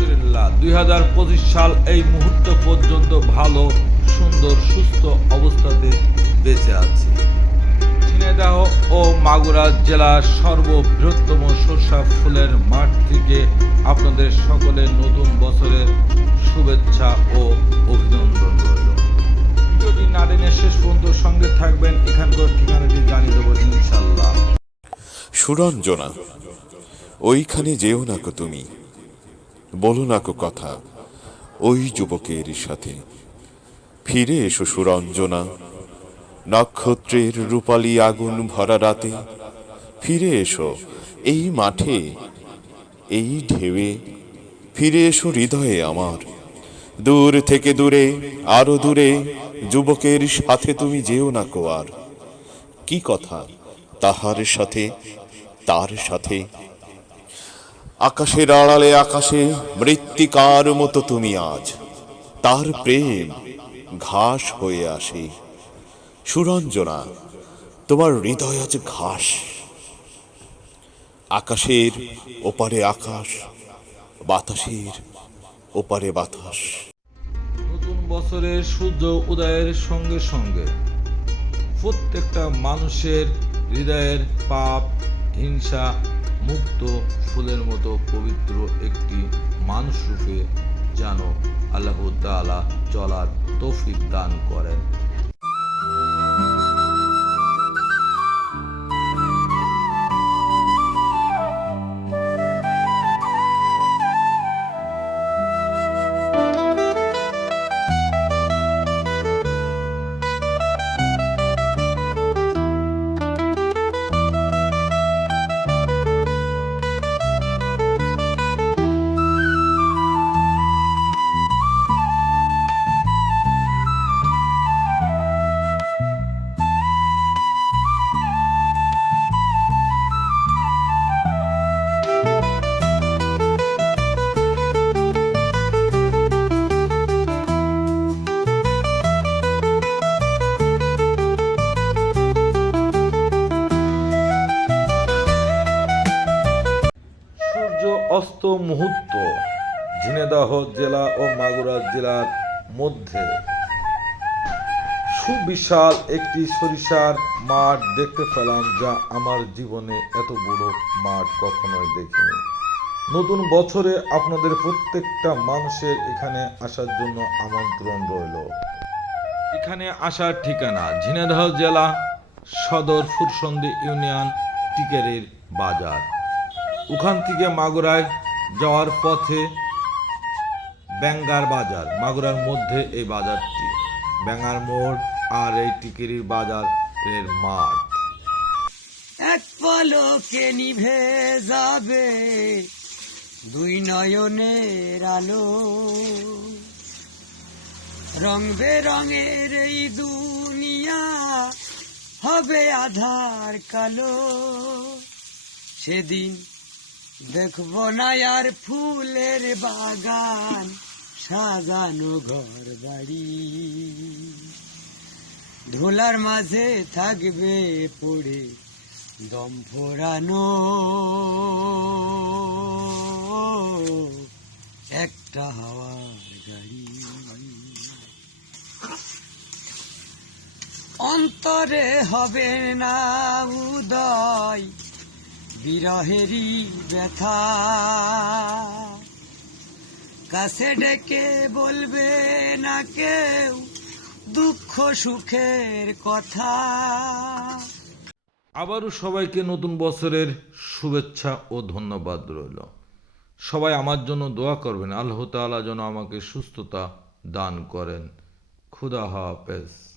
আলহামদুলিল্লাহ, দুই হাজার পঁচিশ সাল এই মুহূর্ত পর্যন্ত ভালো, সুন্দর, সুস্থ অবস্থাতে বেঁচে আছি। ঝিনাইদহ ও মাগুরা জেলার সর্ববৃহত্তম সরষা ফুলের মাঠ থেকে আপনাদের সকলের নতুন বছরের শুভেচ্ছা ও অভিনন্দন রইল। না শেষ পর্যন্ত সঙ্গে থাকবেন, এখানকার ঠিকানাটি জানিয়ে দেবো ইনশাল্লাহ সুরঞ্জনা, ওইখানে যেও না কো তুমি। বলো না কো কথা, ওই যুবকের সাথে। ফিরে এসো সুরঞ্জনা, নক্ষত্রের রূপালী আগুন ভরা রাতে। ফিরে এসো এই মাঠে, এই ঢেউয়ে। ফিরে এসো হৃদয়ে আমার। দূর থেকে দূরে, আরও দূরে, যুবকের সাথে তুমি যেও না কো আর। কি কথা তাহার সাথে, তার সাথে? আকাশের আড়ালে আকাশে মৃত্তিকার মতো তুমি আজ। তার প্রেম ঘাস হয়ে আসে। সুরঞ্জনা, তোমার হৃদয় আজ ঘাস। আকাশের ওপারে আকাশ, বাতাসের ওপারে বাতাস। নতুন বছরের সূর্য উদয়ের সঙ্গে সঙ্গে প্রত্যেকটা মানুষের হৃদয়ের পাপ, হিংসা মুক্ত ফুলের মতো পবিত্র একটি মানুষরূপে যেন আল্লাহ তাআলা চলার তৌফিক দান করেন। অস্ত মুহূর্ত ঝিনেদাহ জেলা ও মাগুরা জেলার মধ্যে। সুবিশাল একটি সরিষার মাঠ দেখতে পেলাম যা আমার জীবনে এত বড় মাঠ কখনোই দেখিনি। নতুন বছরে আপনাদের প্রত্যেকটা মানুষের এখানে আসার জন্য আমন্ত্রণ রইল। এখানে আসার ঠিকানা ঝিনাইদহ জেলা সদর ফুরসন্দি ইউনিয়ন টিকেরের বাজার। ওখান থেকে মাগুরায় যাওয়ার পথে ব্যাঙ্গার বাজার, মাগুরার মধ্যে এই বাজারটি। ব্যাঙ্গার মোড় আর এই টিকিরির বাজারের মাঠ। এক পলকে নিভে যাবে দুই নয়নের আলো। রং বেরঙের এই দুনিয়া হবে আধার কালো। সেদিন দেখব না আর ফুলের বাগান, সাজানো ঘর বাড়ি। ধুলার মাঝে থাকবে পড়ে দম ফোরানো একটা হাওয়ার গাড়ি। অন্তরে হবে না উদয় বিরহেরই ব্যথা। কাছে ডেকে বলবে না কেউ দুঃখ সুখের কথা। আবারও সবাইকে নতুন বছরের শুভেচ্ছা ও ধন্যবাদ রইল। সবাই আমার জন্য দোয়া করবেন। আল্লাহ তাআলা যেন আমাকে সুস্থতা দান করেন। খুদা হাফেজ।